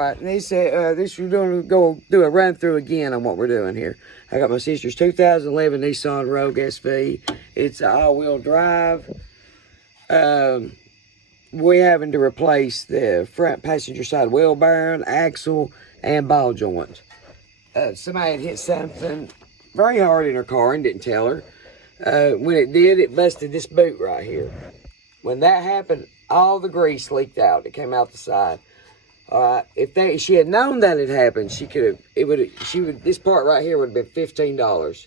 All right, and they said we're going to go do a run through again on what we're doing here. I got my sister's 2011 Nissan Rogue SV. It's an all-wheel drive. We're having to replace the front passenger side wheel bearing, axle, and ball joint. Somebody had hit something very hard in her car and didn't tell her. When it did, it busted this boot right here. When that happened, all the grease leaked out. It came out the side. All right, if she had known that had happened, this part right here would have been $15.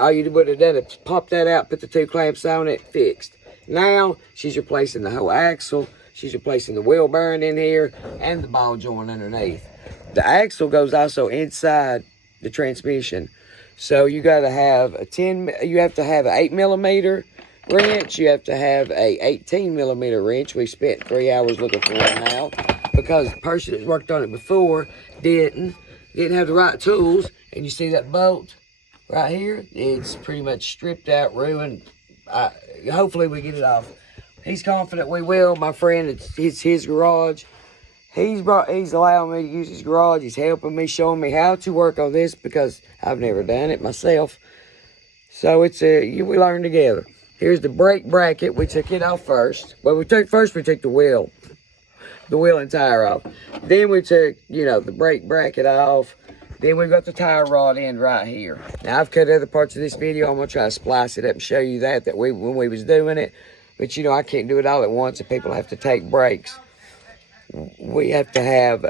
All you would have done is pop that out, put the 2 clamps on it, fixed. Now she's replacing the whole axle. She's replacing the wheel bearing in here and the ball joint underneath. The axle goes also inside the transmission, so you got to have You have to have an 8mm wrench. You have to have a 18mm wrench. We spent 3 hours looking for one now, because the person that worked on it before didn't have the right tools. And you see that bolt right here? It's pretty much stripped out, ruined. Hopefully we get it off. He's confident we will. My friend, it's his garage. He's allowing me to use his garage. He's helping me, showing me how to work on this, because I've never done it myself. So we learn together. Here's the brake bracket. We took it off first. Well, we took the wheel and tire off. Then we took, the brake bracket off. Then we've got the tire rod in right here. Now, I've cut other parts of this video. I'm going to try to splice it up and show you when we was doing it. But, I can't do it all at once, and people have to take breaks. We have to have